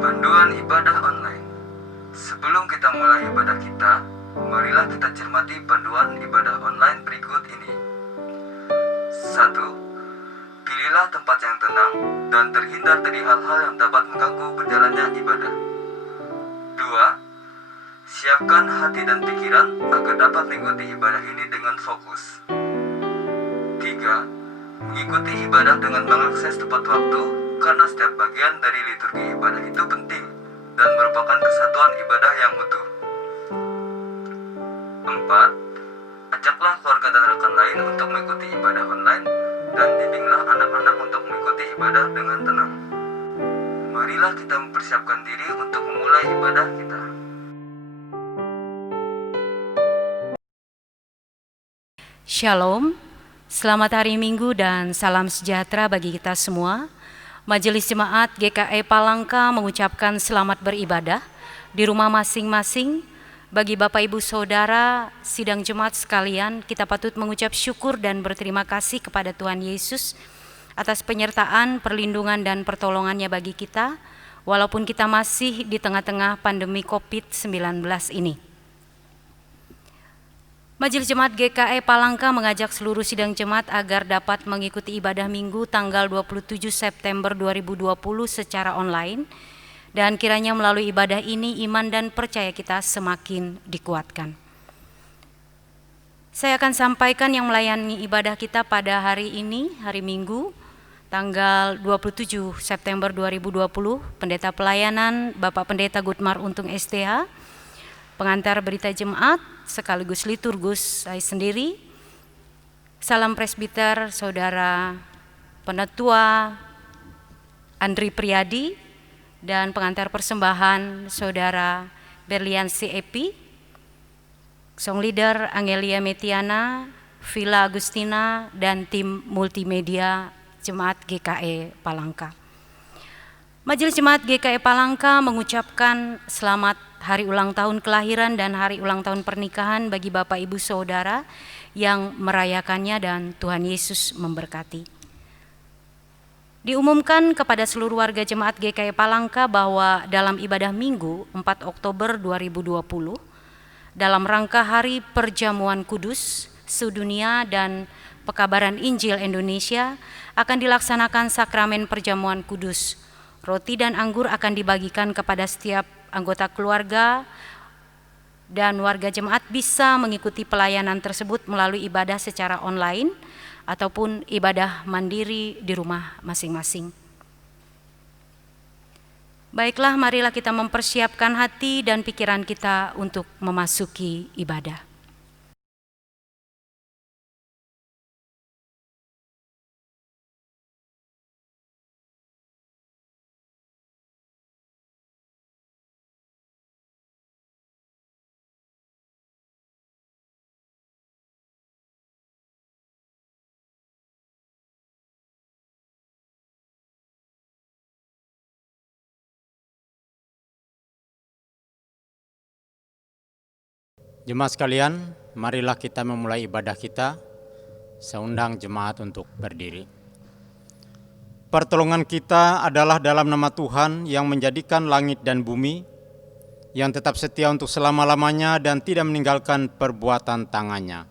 Panduan ibadah online. Sebelum kita mulai ibadah kita, marilah kita cermati panduan ibadah online berikut ini. 1. Pilihlah tempat yang tenang dan terhindar dari hal-hal yang dapat mengganggu berjalannya ibadah. 2. Siapkan hati dan pikiran agar dapat mengikuti ibadah ini dengan fokus. 3. Mengikuti ibadah dengan mengakses tepat waktu, karena setiap bagian dari liturgi ibadah itu penting dan merupakan kesatuan ibadah yang utuh. 4. Ajaklah keluarga dan rekan lain untuk mengikuti ibadah online dan bimbinglah anak-anak untuk mengikuti ibadah dengan tenang. Marilah kita mempersiapkan diri untuk memulai ibadah kita. Shalom, selamat hari Minggu dan salam sejahtera bagi kita semua. Majelis Jemaat GKI Palangka mengucapkan selamat beribadah di rumah masing-masing. Bagi Bapak Ibu Saudara, sidang jemaat sekalian, kita patut mengucap syukur dan berterima kasih kepada Tuhan Yesus atas penyertaan, perlindungan dan pertolongannya bagi kita, walaupun kita masih di tengah-tengah pandemi COVID-19 ini. Majelis Jemaat GKI Palangka mengajak seluruh sidang jemaat agar dapat mengikuti ibadah Minggu tanggal 27 September 2020 secara online, dan kiranya melalui ibadah ini iman dan percaya kita semakin dikuatkan. Saya akan sampaikan yang melayani ibadah kita pada hari ini, hari Minggu, tanggal 27 September 2020, Pendeta Pelayanan Bapak Pendeta Gutmar Untung STH, pengantar berita jemaat sekaligus liturgus saya sendiri, salam presbiter Saudara Penetua Andri Priadi, dan pengantar persembahan Saudara Berliansi Epi, song leader Angelia Metiana, Villa Agustina, dan tim multimedia Jemaat GKI Palangka. Majelis Jemaat GKI Palangka mengucapkan selamat hari ulang tahun kelahiran dan hari ulang tahun pernikahan bagi Bapak Ibu Saudara yang merayakannya, dan Tuhan Yesus memberkati. Diumumkan kepada seluruh warga Jemaat GKI Palangka bahwa dalam ibadah Minggu 4 Oktober 2020 dalam rangka Hari Perjamuan Kudus Sedunia dan Pekabaran Injil Indonesia akan dilaksanakan sakramen Perjamuan Kudus. Roti dan anggur akan dibagikan kepada setiap anggota keluarga, dan warga jemaat bisa mengikuti pelayanan tersebut melalui ibadah secara online ataupun ibadah mandiri di rumah masing-masing. Baiklah, marilah kita mempersiapkan hati dan pikiran kita untuk memasuki ibadah. Jemaat sekalian, marilah kita memulai ibadah kita. Saya undang jemaat untuk berdiri. Pertolongan kita adalah dalam nama Tuhan yang menjadikan langit dan bumi, yang tetap setia untuk selama-lamanya dan tidak meninggalkan perbuatan tangannya.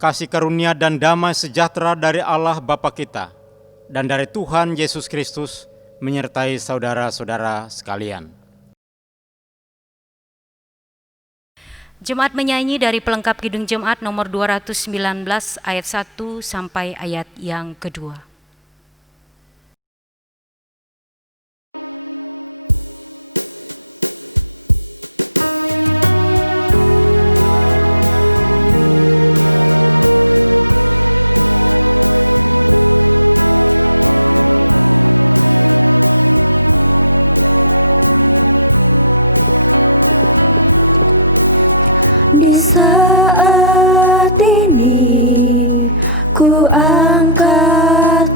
Kasih karunia dan damai sejahtera dari Allah Bapa kita dan dari Tuhan Yesus Kristus menyertai saudara-saudara sekalian. Jemaat menyanyi dari pelengkap Kidung Jemaat nomor 219 ayat 1 sampai ayat yang kedua. Saat ini ku angkat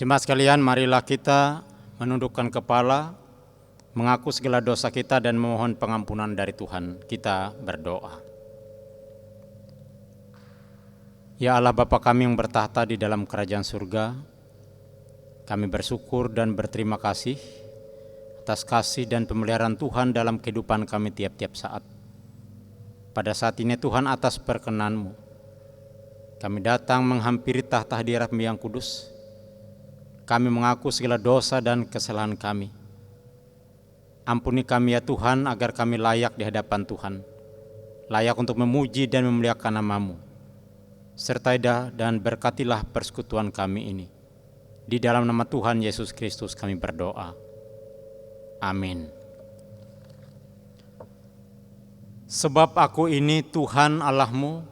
Jemaat sekalian, marilah kita menundukkan kepala, mengaku segala dosa kita dan memohon pengampunan dari Tuhan. Kita berdoa. Ya Allah Bapa kami yang bertahta di dalam kerajaan surga, kami bersyukur dan berterima kasih atas kasih dan pemeliharaan Tuhan dalam kehidupan kami tiap-tiap saat. Pada saat ini Tuhan, atas perkenan-Mu, kami datang menghampiri tahta hadirat-Mu yang kudus. Kami mengaku segala dosa dan kesalahan kami. Ampuni kami ya Tuhan, agar kami layak di hadapan Tuhan, layak untuk memuji dan memuliakan nama-Mu. Sertai dan berkatilah persekutuan kami ini. Di dalam nama Tuhan Yesus Kristus kami berdoa. Amin. Sebab aku ini Tuhan Allahmu,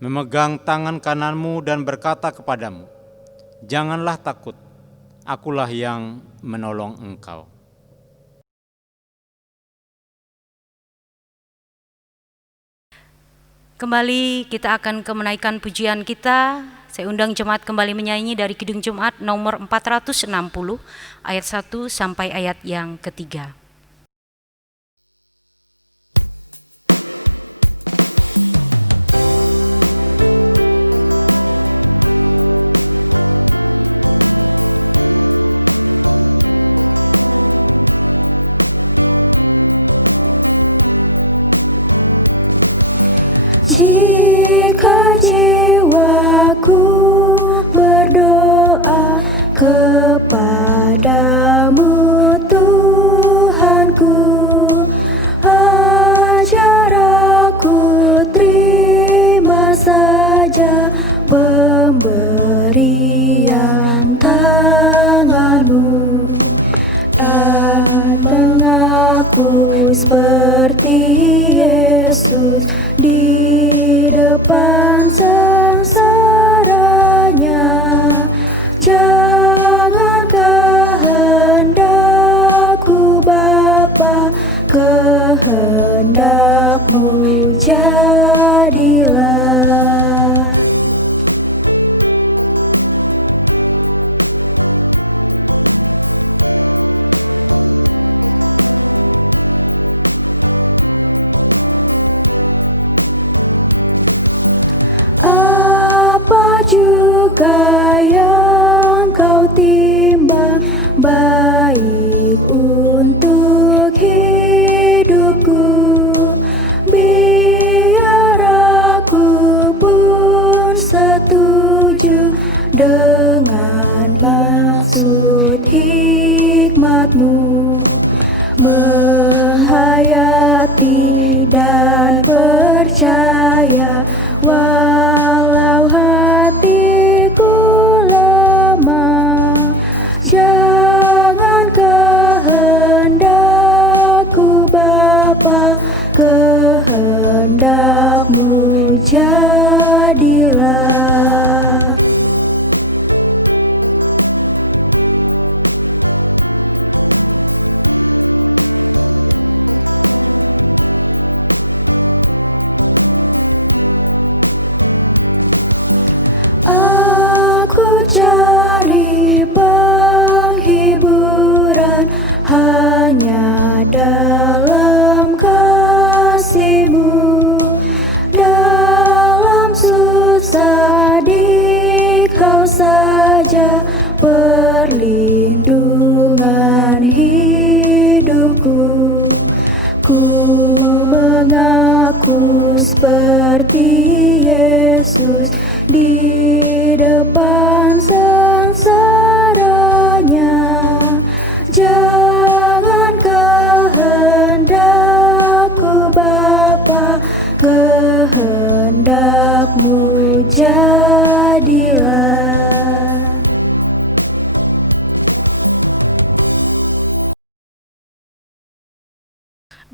memegang tangan kananmu dan berkata kepadamu, janganlah takut, akulah yang menolong engkau. Kembali kita akan menaikkan pujian kita. Saya undang jemaat kembali menyanyi dari Kidung Jemaat nomor 460 ayat 1 sampai ayat yang ketiga.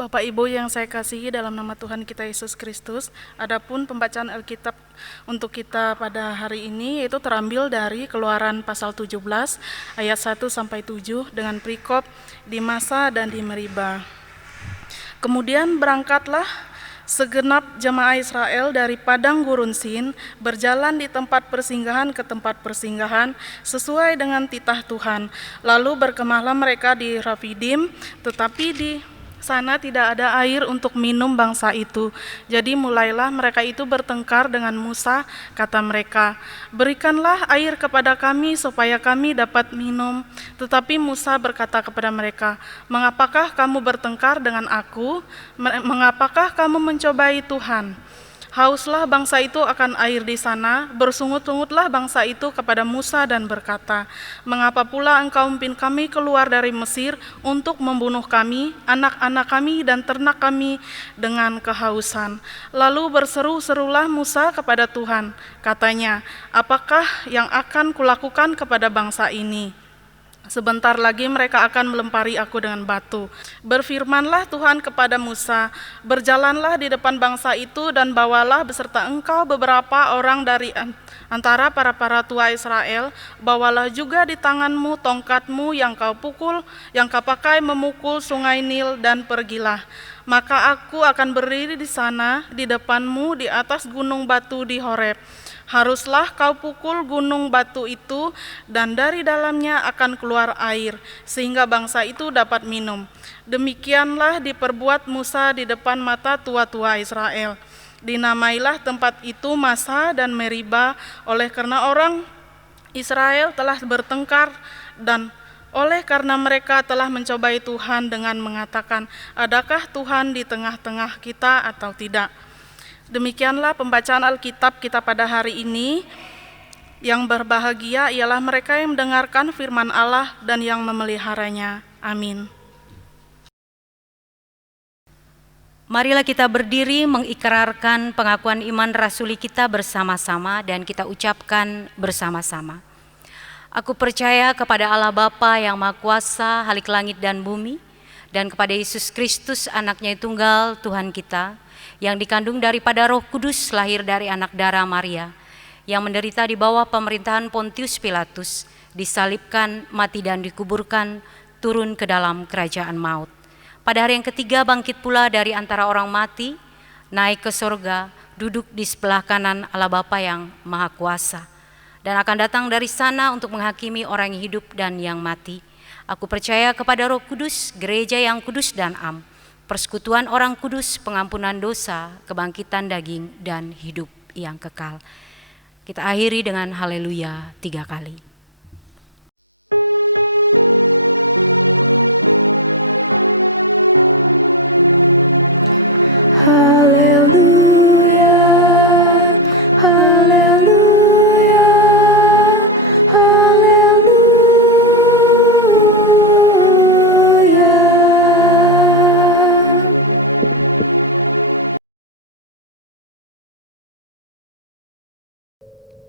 Bapak Ibu yang saya kasihi dalam nama Tuhan kita Yesus Kristus, adapun pembacaan Alkitab untuk kita pada hari ini yaitu terambil dari Keluaran pasal 17 ayat 1 sampai 7 dengan perikop di Masa dan di Meriba. Kemudian berangkatlah Segenap jemaah Israel dari padang gurun Sin berjalan di tempat persinggahan ke tempat persinggahan sesuai dengan titah Tuhan. Lalu berkemahlah mereka di Rafidim, tetapi di sana tidak ada air untuk minum bangsa itu. Jadi mulailah mereka itu bertengkar dengan Musa, kata mereka, "Berikanlah air kepada kami supaya kami dapat minum." Tetapi Musa berkata kepada mereka, "Mengapakah kamu bertengkar dengan aku? Mengapakah kamu mencobai Tuhan? Hauslah bangsa itu akan air di sana, bersungut-sungutlah bangsa itu kepada Musa dan berkata, "Mengapa pula engkau memimpin kami keluar dari Mesir untuk membunuh kami, anak-anak kami dan ternak kami dengan kehausan?" Lalu berseru-serulah Musa kepada Tuhan, katanya, "Apakah yang akan kulakukan kepada bangsa ini? Sebentar lagi mereka akan melempari aku dengan batu." Berfirmanlah Tuhan kepada Musa, "Berjalanlah di depan bangsa itu dan bawalah beserta engkau beberapa orang dari antara para tua Israel. Bawalah juga di tanganmu tongkatmu yang kau pakai memukul sungai Nil, dan pergilah. Maka aku akan berdiri di sana di depanmu di atas gunung batu di Horeb. Haruslah kau pukul gunung batu itu, dan dari dalamnya akan keluar air, sehingga bangsa itu dapat minum." Demikianlah diperbuat Musa di depan mata tua-tua Israel. Dinamailah tempat itu Masa dan Meriba, oleh karena orang Israel telah bertengkar dan oleh karena mereka telah mencobai Tuhan dengan mengatakan, "Adakah Tuhan di tengah-tengah kita atau tidak?" Demikianlah pembacaan Alkitab kita pada hari ini. Yang berbahagia ialah mereka yang mendengarkan firman Allah dan yang memeliharanya. Amin. Marilah kita berdiri mengikrarkan pengakuan iman rasuli kita bersama-sama dan kita ucapkan bersama-sama. Aku percaya kepada Allah Bapa yang Maha Kuasa, Halik langit dan bumi, dan kepada Yesus Kristus, anaknya yang tunggal, Tuhan kita, yang dikandung daripada Roh Kudus, lahir dari anak darah Maria, yang menderita di bawah pemerintahan Pontius Pilatus, disalibkan, mati dan dikuburkan, turun ke dalam kerajaan maut. Pada hari yang ketiga bangkit pula dari antara orang mati, naik ke sorga, duduk di sebelah kanan Allah Bapa yang Maha Kuasa, dan akan datang dari sana untuk menghakimi orang yang hidup dan yang mati. Aku percaya kepada Roh Kudus, gereja yang kudus dan am, persekutuan orang kudus, pengampunan dosa, kebangkitan daging, dan hidup yang kekal. Kita akhiri dengan haleluya 3 kali.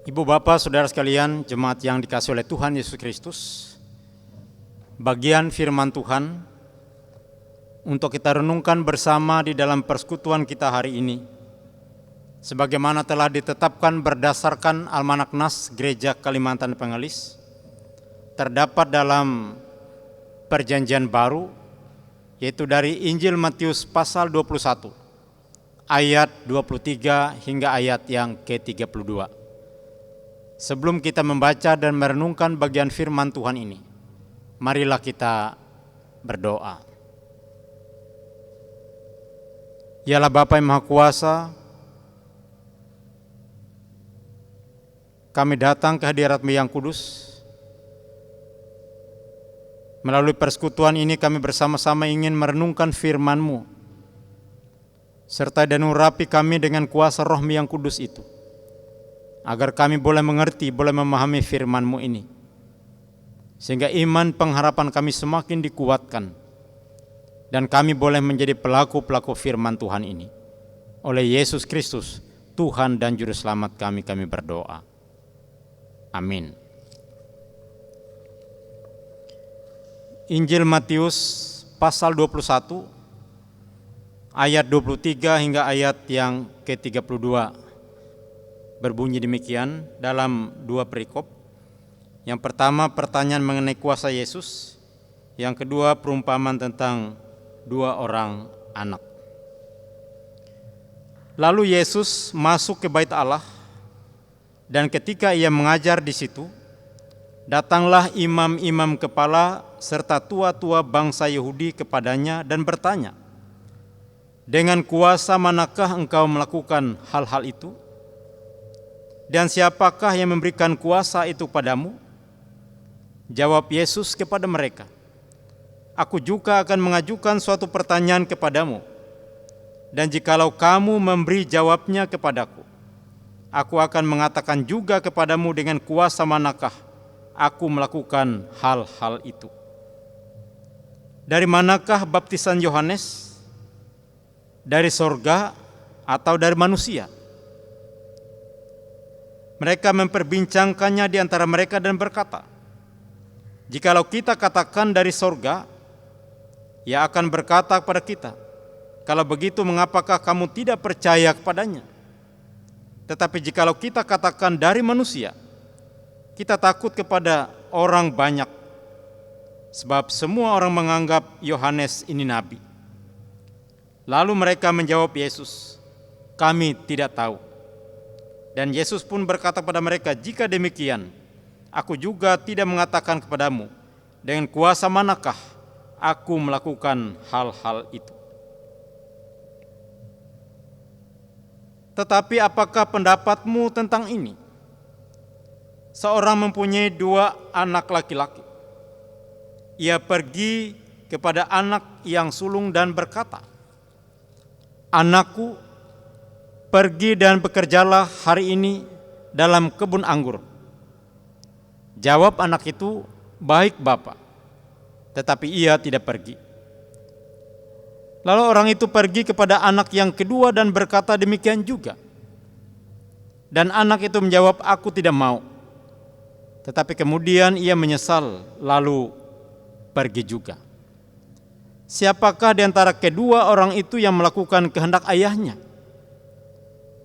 Ibu bapak saudara sekalian, jemaat yang dikasihi oleh Tuhan Yesus Kristus, bagian firman Tuhan untuk kita renungkan bersama di dalam persekutuan kita hari ini, sebagaimana telah ditetapkan berdasarkan Almanak Nas Gereja Kalimantan Pengelis, terdapat dalam Perjanjian Baru, yaitu dari Injil Matius pasal 21, ayat 23 hingga ayat yang ke-32. Sebelum kita membaca dan merenungkan bagian firman Tuhan ini, marilah kita berdoa. Ya Allah Bapa yang Maha Kuasa, kami datang ke hadirat-Mu yang kudus. Melalui persekutuan ini kami bersama-sama ingin merenungkan firman-Mu, serta dan urapi kami dengan kuasa Roh-Mu yang kudus itu, agar kami boleh mengerti, boleh memahami firman-Mu ini, sehingga iman pengharapan kami semakin dikuatkan, dan kami boleh menjadi pelaku-pelaku firman Tuhan ini. Oleh Yesus Kristus, Tuhan dan Juru Selamat kami berdoa. Amin. Injil Matius pasal 21, ayat 23 hingga ayat yang ke-32. Berbunyi demikian dalam 2 perikop. Yang pertama pertanyaan mengenai kuasa Yesus, yang kedua perumpamaan tentang 2 orang anak. Lalu Yesus masuk ke bait Allah, dan ketika ia mengajar di situ, datanglah imam-imam kepala serta tua-tua bangsa Yahudi kepadanya dan bertanya, "Dengan kuasa manakah engkau melakukan hal-hal itu? Dan siapakah yang memberikan kuasa itu padamu?" Jawab Yesus kepada mereka, "Aku juga akan mengajukan suatu pertanyaan kepadamu, dan jikalau kamu memberi jawabnya kepadaku, aku akan mengatakan juga kepadamu dengan kuasa manakah aku melakukan hal-hal itu. Dari manakah baptisan Yohanes? Dari sorga atau dari manusia?" Mereka memperbincangkannya di antara mereka dan berkata, "Jikalau kita katakan dari sorga, ia akan berkata kepada kita, 'Kalau begitu mengapakah kamu tidak percaya kepadanya?' Tetapi jikalau kita katakan dari manusia, kita takut kepada orang banyak, sebab semua orang menganggap Yohanes ini nabi." Lalu mereka menjawab Yesus, "Kami tidak tahu." Dan Yesus pun berkata kepada mereka, "Jika demikian, aku juga tidak mengatakan kepadamu dengan kuasa manakah aku melakukan hal-hal itu." Tetapi apakah pendapatmu tentang ini? Seorang mempunyai 2 anak laki-laki. Ia pergi kepada anak yang sulung dan berkata, "Anakku, pergi dan bekerjalah hari ini dalam kebun anggur." Jawab anak itu, "Baik, Bapa." Tetapi ia tidak pergi. Lalu orang itu pergi kepada anak yang kedua dan berkata demikian juga. Dan anak itu menjawab, "Aku tidak mau." Tetapi kemudian ia menyesal, lalu pergi juga. Siapakah di antara kedua orang itu yang melakukan kehendak ayahnya?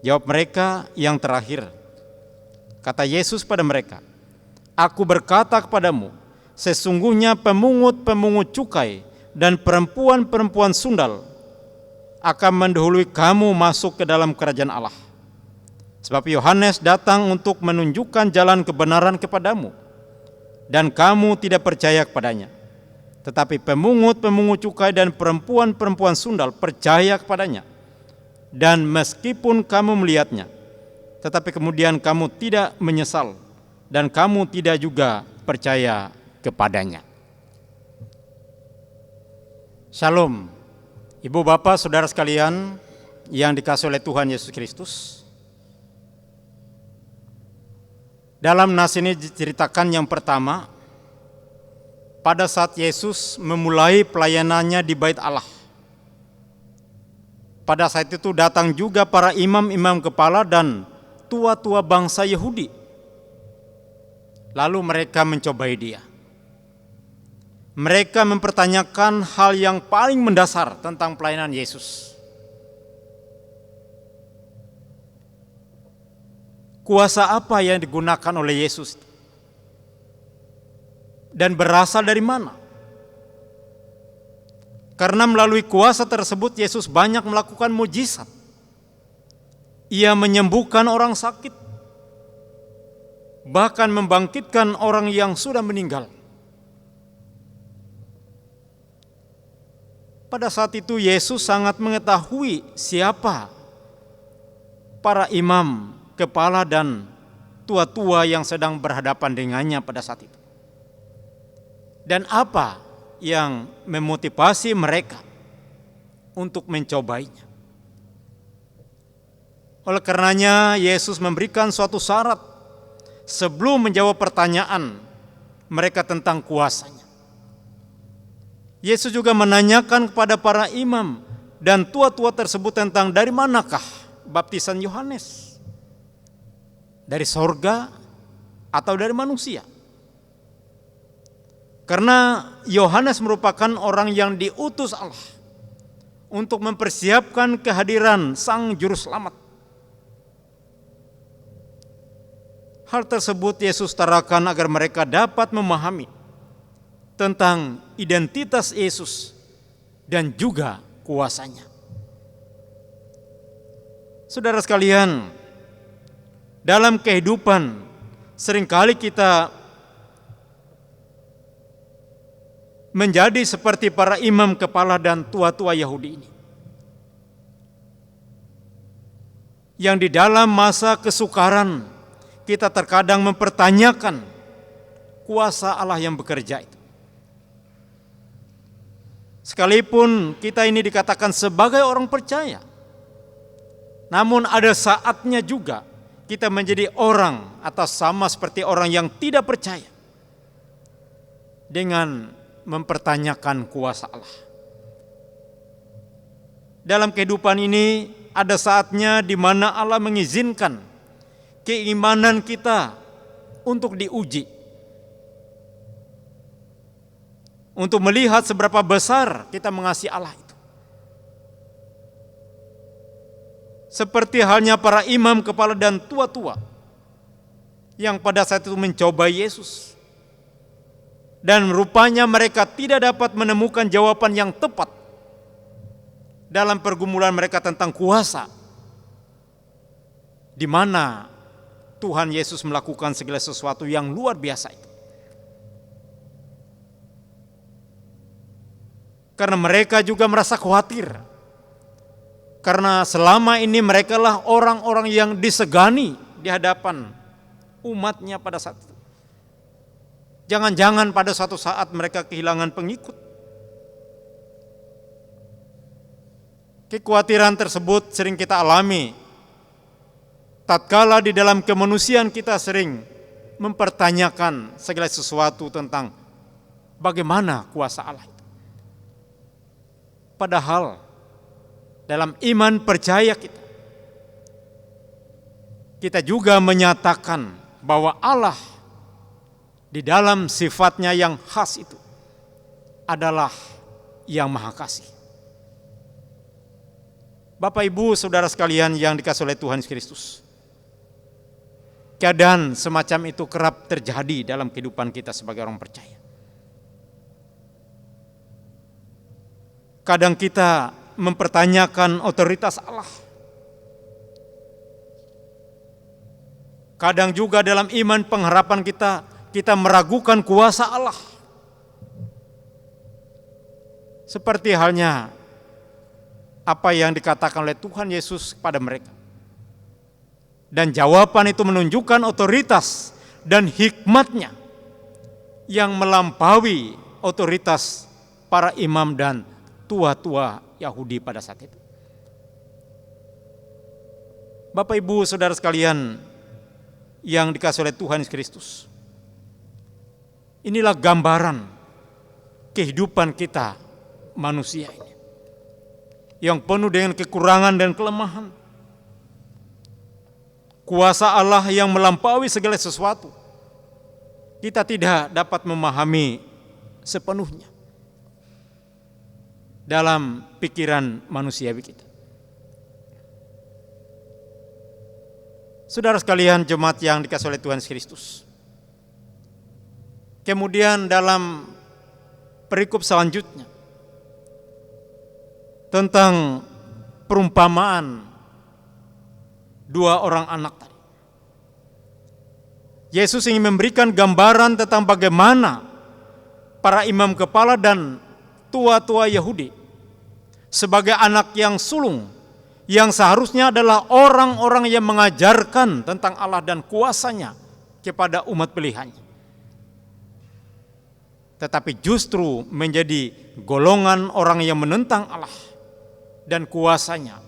Jawab mereka, "Yang terakhir." Kata Yesus pada mereka, "Aku berkata kepadamu, sesungguhnya pemungut-pemungut cukai dan perempuan-perempuan sundal akan mendahului kamu masuk ke dalam kerajaan Allah. Sebab Yohanes datang untuk menunjukkan jalan kebenaran kepadamu, dan kamu tidak percaya kepadanya. Tetapi pemungut-pemungut cukai dan perempuan-perempuan sundal percaya kepadanya. Dan meskipun kamu melihatnya, tetapi kemudian kamu tidak menyesal, dan kamu tidak juga percaya kepadanya." Shalom, Ibu Bapak Saudara sekalian yang dikasihi oleh Tuhan Yesus Kristus. Dalam nas ini diceritakan yang pertama, pada saat Yesus memulai pelayanannya di bait Allah. Pada saat itu datang juga para imam-imam kepala dan tua-tua bangsa Yahudi. Lalu mereka mencobai dia. Mereka mempertanyakan hal yang paling mendasar tentang pelayanan Yesus. Kuasa apa yang digunakan oleh Yesus? Dan berasal dari mana? Karena melalui kuasa tersebut Yesus banyak melakukan mujizat. Ia menyembuhkan orang sakit, bahkan membangkitkan orang yang sudah meninggal. Pada saat itu Yesus sangat mengetahui siapa para imam, kepala dan tua-tua yang sedang berhadapan dengannya pada saat itu. Dan apa yang memotivasi mereka untuk mencobainya. Oleh karenanya Yesus memberikan suatu syarat sebelum menjawab pertanyaan mereka tentang kuasanya. Yesus juga menanyakan kepada para imam dan tua-tua tersebut tentang dari manakah baptisan Yohanes? Dari sorga atau dari manusia? Karena Yohanes merupakan orang yang diutus Allah untuk mempersiapkan kehadiran Sang Juru Selamat. Hal tersebut Yesus tarakan agar mereka dapat memahami tentang identitas Yesus dan juga kuasanya. Saudara sekalian, dalam kehidupan seringkali kita menjadi seperti para imam kepala dan tua-tua Yahudi ini, yang di dalam masa kesukaran kita terkadang mempertanyakan kuasa Allah yang bekerja itu. Sekalipun kita ini dikatakan sebagai orang percaya, namun ada saatnya juga kita menjadi orang atau sama seperti orang yang tidak percaya dengan mempertanyakan kuasa Allah. Dalam kehidupan ini ada saatnya di mana Allah mengizinkan keimanan kita untuk diuji, untuk melihat seberapa besar kita mengasihi Allah itu. Seperti halnya para imam kepala dan tua-tua yang pada saat itu mencoba Yesus, dan rupanya mereka tidak dapat menemukan jawaban yang tepat dalam pergumulan mereka tentang kuasa, di mana Tuhan Yesus melakukan segala sesuatu yang luar biasa itu. Karena mereka juga merasa khawatir, karena selama ini mereka lah orang-orang yang disegani di hadapan umatnya pada saat itu. Jangan-jangan pada suatu saat mereka kehilangan pengikut. Kekhawatiran tersebut sering kita alami tatkala di dalam kemanusiaan kita sering mempertanyakan segala sesuatu tentang bagaimana kuasa Allah itu. Padahal dalam iman percaya kita juga menyatakan bahwa Allah di dalam sifatnya yang khas itu adalah yang maha kasih. Bapak Ibu Saudara sekalian yang dikasihi oleh Tuhan Yesus Kristus, keadaan semacam itu kerap terjadi dalam kehidupan kita sebagai orang percaya. Kadang kita mempertanyakan otoritas Allah. Kadang juga dalam iman pengharapan kita meragukan kuasa Allah. Seperti halnya apa yang dikatakan oleh Tuhan Yesus kepada mereka. Dan jawaban itu menunjukkan otoritas dan hikmatnya yang melampaui otoritas para imam dan tua-tua Yahudi pada saat itu. Bapak Ibu Saudara sekalian yang dikasihi oleh Tuhan Yesus Kristus, inilah gambaran kehidupan kita manusia ini, yang penuh dengan kekurangan dan kelemahan. Kuasa Allah yang melampaui segala sesuatu, kita tidak dapat memahami sepenuhnya dalam pikiran manusiawi kita. Saudara sekalian jemaat yang dikasihi oleh Tuhan Yesus Kristus, kemudian dalam perikop selanjutnya tentang perumpamaan dua orang anak tadi, Yesus ingin memberikan gambaran tentang bagaimana para imam kepala dan tua-tua Yahudi sebagai anak yang sulung, yang seharusnya adalah orang-orang yang mengajarkan tentang Allah dan kuasanya kepada umat pilihannya, tetapi justru menjadi golongan orang yang menentang Allah dan kuasanya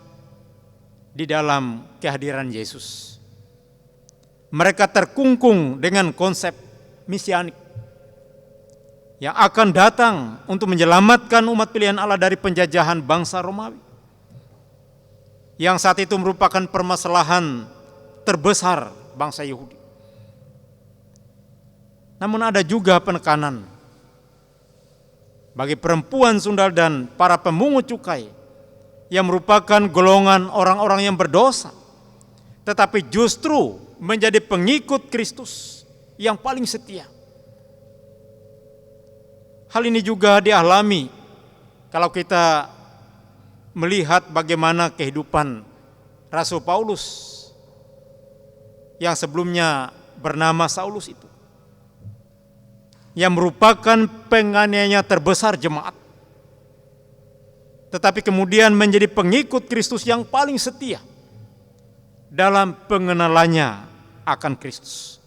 di dalam kehadiran Yesus. Mereka terkungkung dengan konsep mesianik yang akan datang untuk menyelamatkan umat pilihan Allah dari penjajahan bangsa Romawi, yang saat itu merupakan permasalahan terbesar bangsa Yahudi. Namun ada juga penekanan bagi perempuan sundal dan para pemungut cukai yang merupakan golongan orang-orang yang berdosa, tetapi justru menjadi pengikut Kristus yang paling setia. Hal ini juga dialami kalau kita melihat bagaimana kehidupan Rasul Paulus yang sebelumnya bernama Saulus itu, yang merupakan penganiaya terbesar jemaat, tetapi kemudian menjadi pengikut Kristus yang paling setia dalam pengenalannya akan Kristus.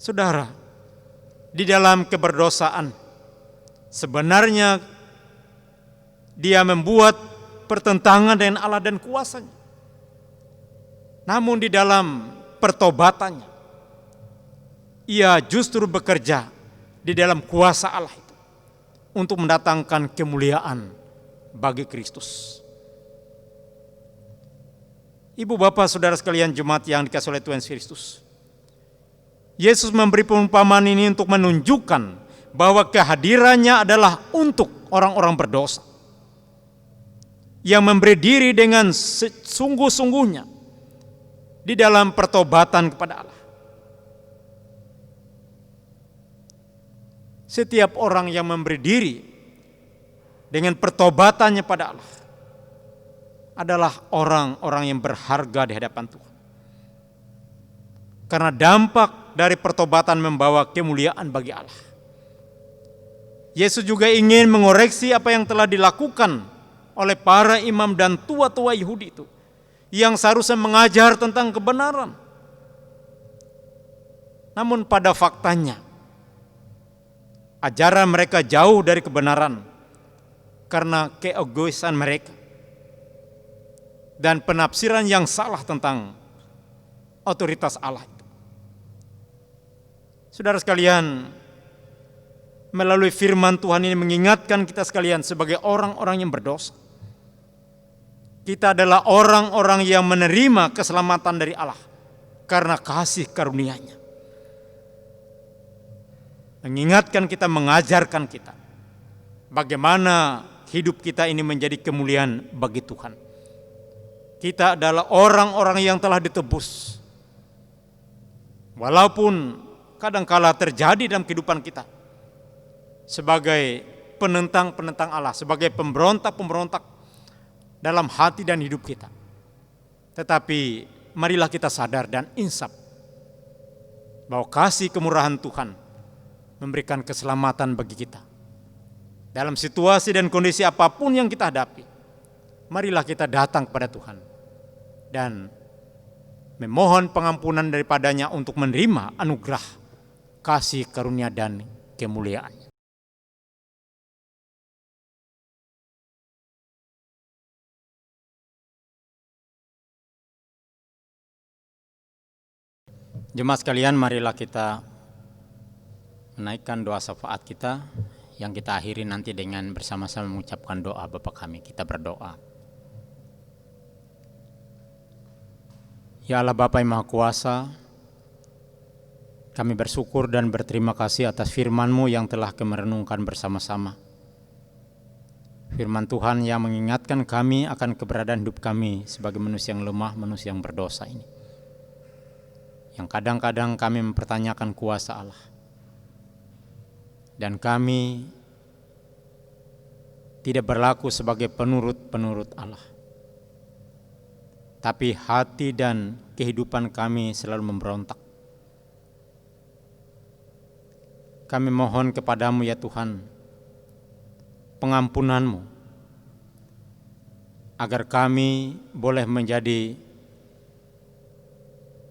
Saudara, di dalam keberdosaan sebenarnya dia membuat pertentangan dengan Allah dan kuasanya. Namun di dalam pertobatannya, ia justru bekerja di dalam kuasa Allah itu untuk mendatangkan kemuliaan bagi Kristus. Ibu bapak saudara sekalian jemaat yang dikasihi oleh Tuhan Kristus, Yesus memberi perumpamaan ini untuk menunjukkan bahwa kehadirannya adalah untuk orang-orang berdosa yang memberi diri dengan sungguh-sungguhnya di dalam pertobatan kepada Allah. Setiap orang yang memberi diri dengan pertobatannya pada Allah adalah orang-orang yang berharga di hadapan Tuhan. Karena dampak dari pertobatan membawa kemuliaan bagi Allah. Yesus juga ingin mengoreksi apa yang telah dilakukan oleh para imam dan tua-tua Yahudi itu, yang seharusnya mengajar tentang kebenaran. Namun pada faktanya, ajaran mereka jauh dari kebenaran karena keegoisan mereka dan penafsiran yang salah tentang otoritas Allah itu. Saudara sekalian, melalui firman Tuhan ini mengingatkan kita sekalian sebagai orang-orang yang berdosa. Kita adalah orang-orang yang menerima keselamatan dari Allah karena kasih karunia-Nya. Mengingatkan kita, mengajarkan kita bagaimana hidup kita ini menjadi kemuliaan bagi Tuhan. Kita adalah orang-orang yang telah ditebus. Walaupun kadangkala terjadi dalam kehidupan kita sebagai penentang-penentang Allah, sebagai pemberontak-pemberontak dalam hati dan hidup kita. Tetapi marilah kita sadar dan insaf bahwa kasih kemurahan Tuhan memberikan keselamatan bagi kita. Dalam situasi dan kondisi apapun yang kita hadapi, marilah kita datang kepada Tuhan dan memohon pengampunan daripadanya untuk menerima anugerah kasih karunia dan kemuliaan. Jemaat sekalian, marilah kita menaikkan doa syafaat kita yang kita akhiri nanti dengan bersama-sama mengucapkan doa Bapa kami. Kita berdoa. Ya Allah Bapa yang Maha Kuasa, kami bersyukur dan berterima kasih atas firman-Mu yang telah kami renungkan bersama-sama. Firman Tuhan yang mengingatkan kami akan keberadaan hidup kami sebagai manusia yang lemah, manusia yang berdosa ini. Yang kadang-kadang kami mempertanyakan kuasa Allah. Dan kami tidak berlaku sebagai penurut-penurut Allah. Tapi hati dan kehidupan kami selalu memberontak. Kami mohon kepadamu ya Tuhan, pengampunan-Mu, agar kami boleh menjadi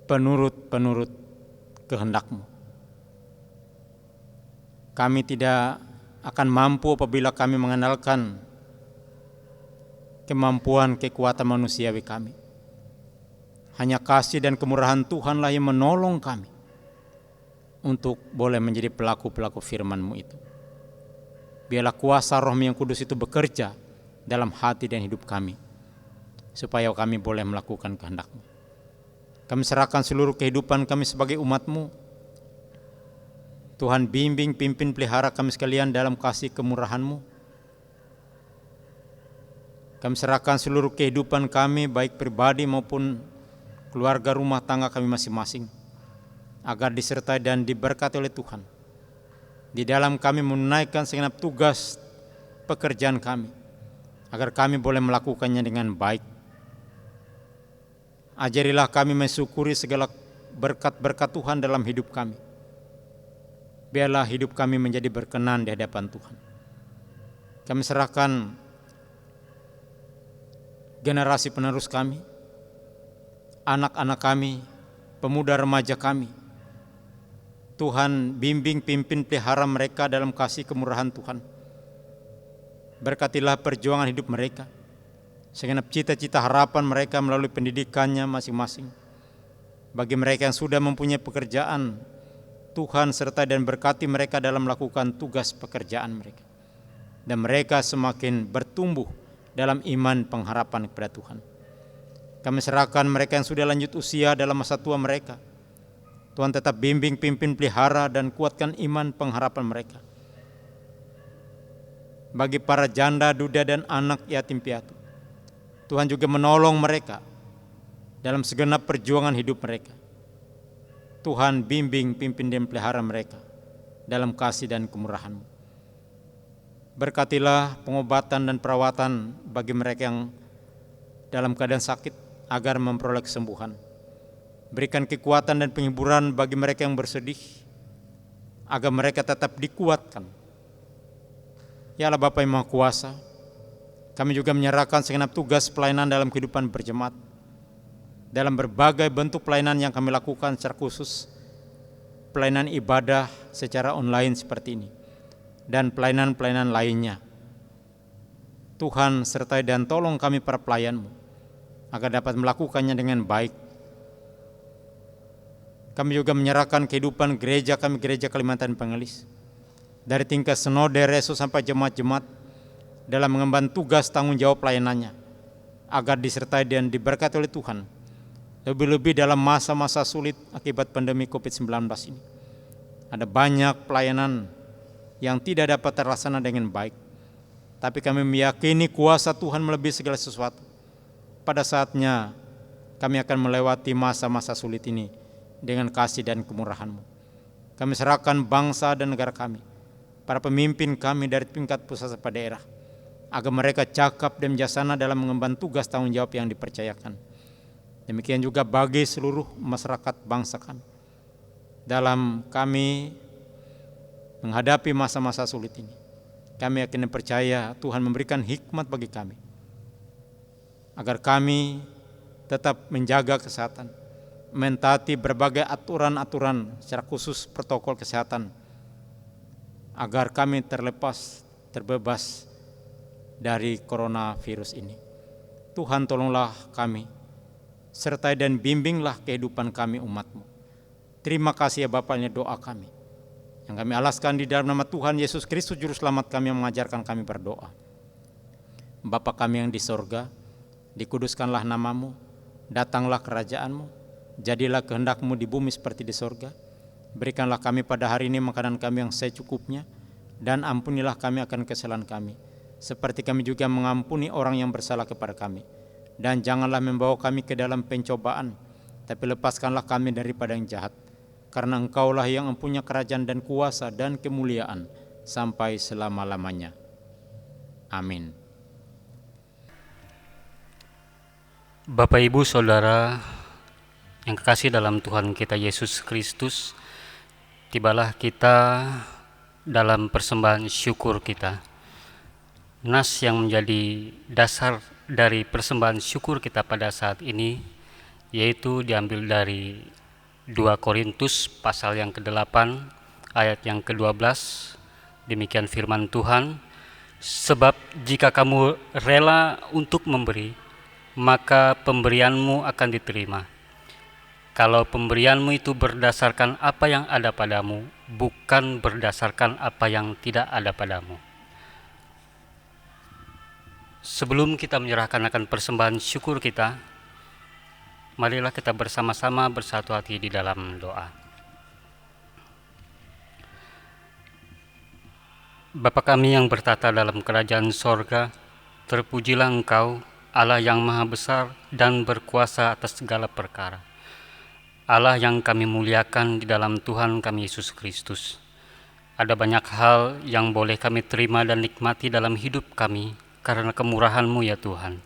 penurut-penurut kehendak-Mu. Kami tidak akan mampu apabila kami mengandalkan kemampuan kekuatan manusiawi kami. Hanya kasih dan kemurahan Tuhanlah yang menolong kami untuk boleh menjadi pelaku-pelaku firman-Mu itu. Biarlah kuasa Roh-Mu yang kudus itu bekerja dalam hati dan hidup kami, supaya kami boleh melakukan kehendak-Mu. Kami serahkan seluruh kehidupan kami sebagai umat-Mu. Tuhan bimbing, pimpin, pelihara kami sekalian dalam kasih kemurahan-Mu. Kami serahkan seluruh kehidupan kami, baik pribadi maupun keluarga rumah tangga kami masing-masing, agar disertai dan diberkati oleh Tuhan di dalam kami menunaikan segenap tugas pekerjaan kami, agar kami boleh melakukannya dengan baik Ajarilah kami mensyukuri segala berkat-berkat Tuhan dalam hidup kami. Biarlah hidup kami menjadi berkenan di hadapan Tuhan. Kami serahkan generasi penerus kami, anak-anak kami, pemuda remaja kami. Tuhan bimbing, pimpin, pelihara mereka dalam kasih kemurahan Tuhan. Berkatilah perjuangan hidup mereka, segenap cita-cita harapan mereka melalui pendidikannya masing-masing. Bagi mereka yang sudah mempunyai pekerjaan, Tuhan sertai dan berkati mereka dalam melakukan tugas pekerjaan mereka. Dan mereka semakin bertumbuh dalam iman pengharapan kepada Tuhan. Kami serahkan mereka yang sudah lanjut usia dalam masa tua mereka. Tuhan tetap bimbing, pimpin, pelihara dan kuatkan iman pengharapan mereka. Bagi para janda, duda dan anak yatim piatu, Tuhan juga menolong mereka dalam segenap perjuangan hidup mereka. Tuhan bimbing, pimpin dan pelihara mereka dalam kasih dan kemurahan-Mu. Berkatilah pengobatan dan perawatan bagi mereka yang dalam keadaan sakit agar memperoleh kesembuhan. Berikan kekuatan dan penghiburan bagi mereka yang bersedih agar mereka tetap dikuatkan. Ya Allah Bapa yang Maha Kuasa, kami juga menyerahkan segenap tugas pelayanan dalam kehidupan berjemaat. Dalam berbagai bentuk pelayanan yang kami lakukan secara khusus, pelayanan ibadah secara online seperti ini, dan pelayanan-pelayanan lainnya. Tuhan sertai dan tolong kami para pelayan-Mu, agar dapat melakukannya dengan baik. Kami juga menyerahkan kehidupan gereja kami, Gereja Kalimantan Pengelis, dari tingkat sinode, reso sampai jemaat-jemaat, dalam mengemban tugas tanggung jawab pelayanannya, agar disertai dan diberkati oleh Tuhan, lebih-lebih dalam masa-masa sulit akibat pandemi COVID-19 ini. Ada banyak pelayanan yang tidak dapat terlaksana dengan baik, tapi kami meyakini kuasa Tuhan melebihi segala sesuatu. Pada saatnya kami akan melewati masa-masa sulit ini dengan kasih dan kemurahan-Mu. Kami serahkan bangsa dan negara kami, para pemimpin kami dari tingkat pusat sampai daerah, agar mereka cakap dan bijaksana dalam mengemban tugas tanggung jawab yang dipercayakan. Demikian juga bagi seluruh masyarakat bangsa kami, dalam kami menghadapi masa-masa sulit ini. Kami yakin dan percaya Tuhan memberikan hikmat bagi kami, agar kami tetap menjaga kesehatan, mentaati berbagai aturan-aturan secara khusus protokol kesehatan, agar kami terbebas dari coronavirus ini. Tuhan tolonglah kami, sertai dan bimbinglah kehidupan kami umat-Mu. Terima kasih ya Bapa, ini doa kami yang kami alaskan di dalam nama Tuhan Yesus Kristus Juru Selamat kami yang mengajarkan kami berdoa. Bapa kami yang di sorga, dikuduskanlah nama-Mu, datanglah kerajaan-Mu, jadilah kehendak-Mu di bumi seperti di sorga. Berikanlah kami pada hari ini makanan kami yang secukupnya, dan ampunilah kami akan kesalahan kami, seperti kami juga mengampuni orang yang bersalah kepada kami. Dan janganlah membawa kami ke dalam pencobaan, tapi lepaskanlah kami daripada yang jahat. Karena Engkaulah yang mempunyai kerajaan dan kuasa dan kemuliaan sampai selama-lamanya. Amin. Bapak, Ibu, Saudara yang kekasih dalam Tuhan kita Yesus Kristus, tibalah kita dalam persembahan syukur kita. Nas yang menjadi dasar dari persembahan syukur kita pada saat ini, yaitu diambil dari 2 Korintus pasal yang ke-8 ayat yang ke-12. Demikian firman Tuhan, sebab jika kamu rela untuk memberi, maka pemberianmu akan diterima. Kalau pemberianmu itu berdasarkan apa yang ada padamu, bukan berdasarkan apa yang tidak ada padamu. Sebelum kita menyerahkan akan persembahan syukur kita, marilah kita bersama-sama bersatu hati di dalam doa. Bapa kami yang bertata dalam kerajaan sorga, terpujilah Engkau, Allah yang maha besar dan berkuasa atas segala perkara. Allah yang kami muliakan di dalam Tuhan kami Yesus Kristus. Ada banyak hal yang boleh kami terima dan nikmati dalam hidup kami karena kemurahan-Mu ya Tuhan.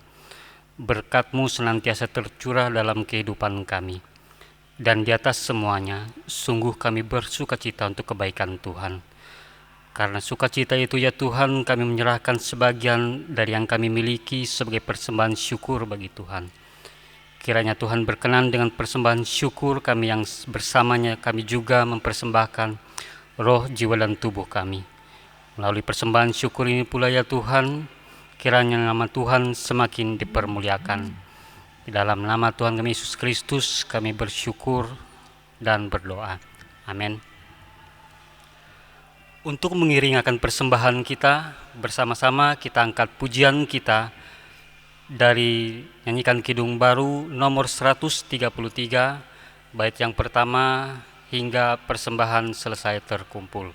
berkat-Mu senantiasa tercurah dalam kehidupan kami. Dan di atas semuanya, sungguh kami bersukacita untuk kebaikan Tuhan. Karena sukacita itu ya Tuhan, kami menyerahkan sebagian dari yang kami miliki sebagai persembahan syukur bagi Tuhan. Kiranya Tuhan berkenan dengan persembahan syukur kami yang bersamanya kami juga mempersembahkan roh, jiwa, dan tubuh kami. Melalui persembahan syukur ini pula ya Tuhan, kiranya nama Tuhan semakin dipermuliakan. Di dalam nama Tuhan kami Yesus Kristus kami bersyukur dan berdoa. Amin. Untuk mengiring akan persembahan kita, bersama-sama kita angkat pujian kita dari nyanyikan Kidung Baru nomor 133, bait yang pertama hingga persembahan selesai terkumpul.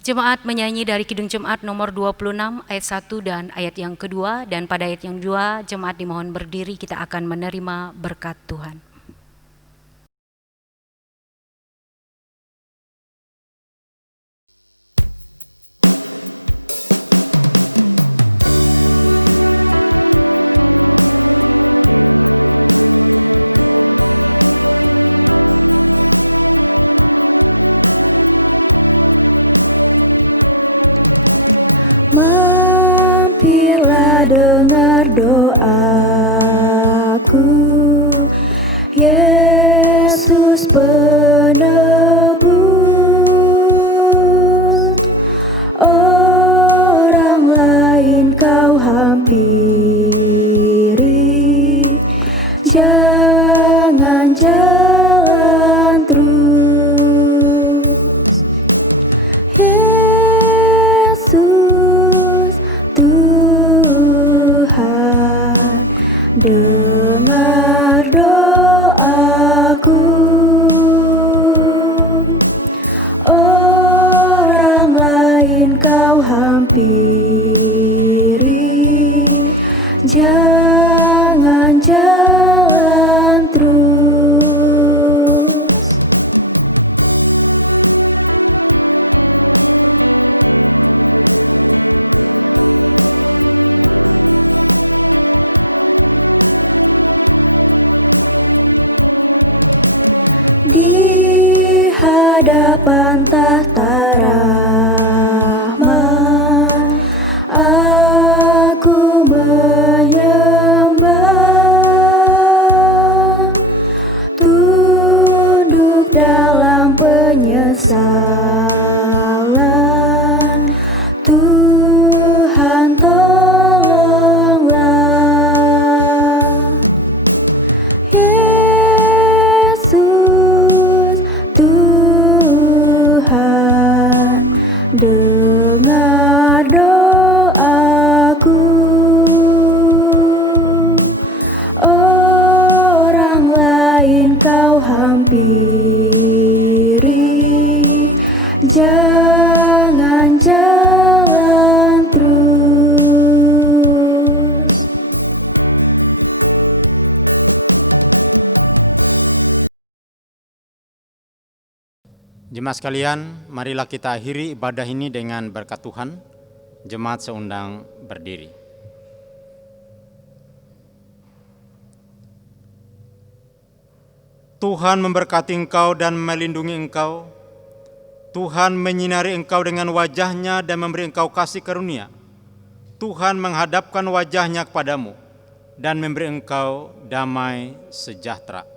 Jemaat menyanyi dari Kidung Jemaat nomor 26 ayat 1 dan ayat yang kedua, dan pada ayat yang kedua jemaat dimohon berdiri, kita akan menerima berkat Tuhan. Doaku Jemaat sekalian, marilah kita akhiri ibadah ini dengan berkat Tuhan. Jemaat seundang berdiri. Tuhan memberkati engkau dan melindungi engkau. Tuhan menyinari engkau dengan wajah-Nya dan memberi engkau kasih karunia. Tuhan menghadapkan wajah-Nya kepadamu dan memberi engkau damai sejahtera.